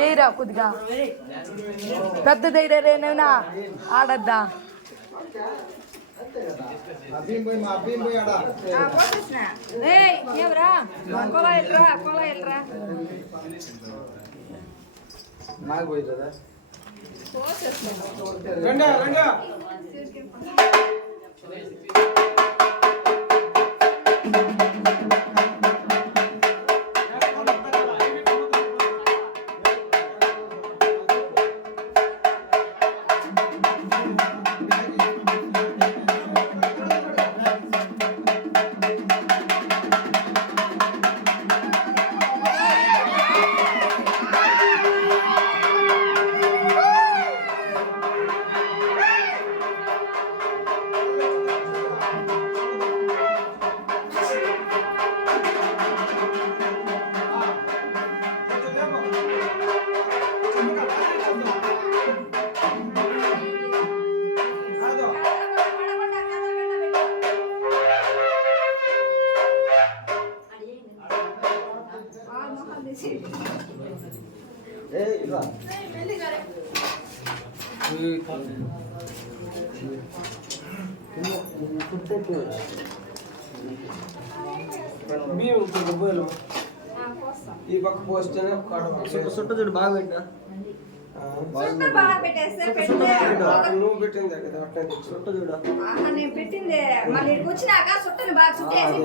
ఏరా కొద్దిగా పెద్ద ధైర్యనా ఆడద్దా ఏమరా కొలా ఎల్రా నాకు పోయిందా ఈ పక్క పోస్తేనే చుట్ట చూడు బాగా పెట్టినా నువ్వు పెట్టిందే కదా చుట్ట చూడ నేను పెట్టిందే మళ్ళీ వచ్చినాక చుట్టని బాగా చుట్టేసి